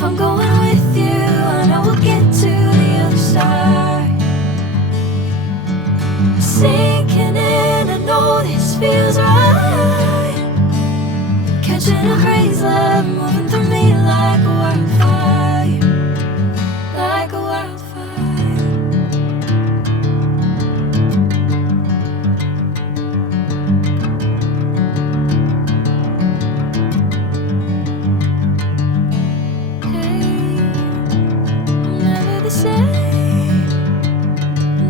If I'm going with you, I know we'll get to the other side. Sinking in, I know this feels right. Catching a crazy love, moving through me like a wildfire, like a wildfire. Hey, I'm never the same.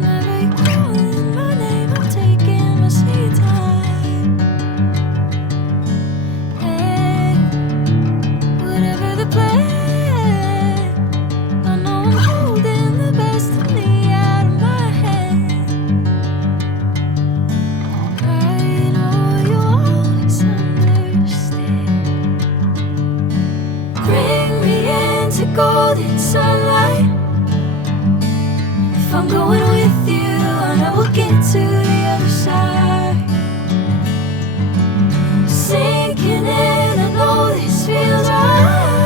Whenever you're calling my name, I'm taking my sweet time. Hey, whatever the plan, I know I'm holding the best of me out of my hand. I know you'll always understand. Bring me into golden sunlight. If I'm going with you, I know we'll get to the other side. Sinking in, I know this feels right.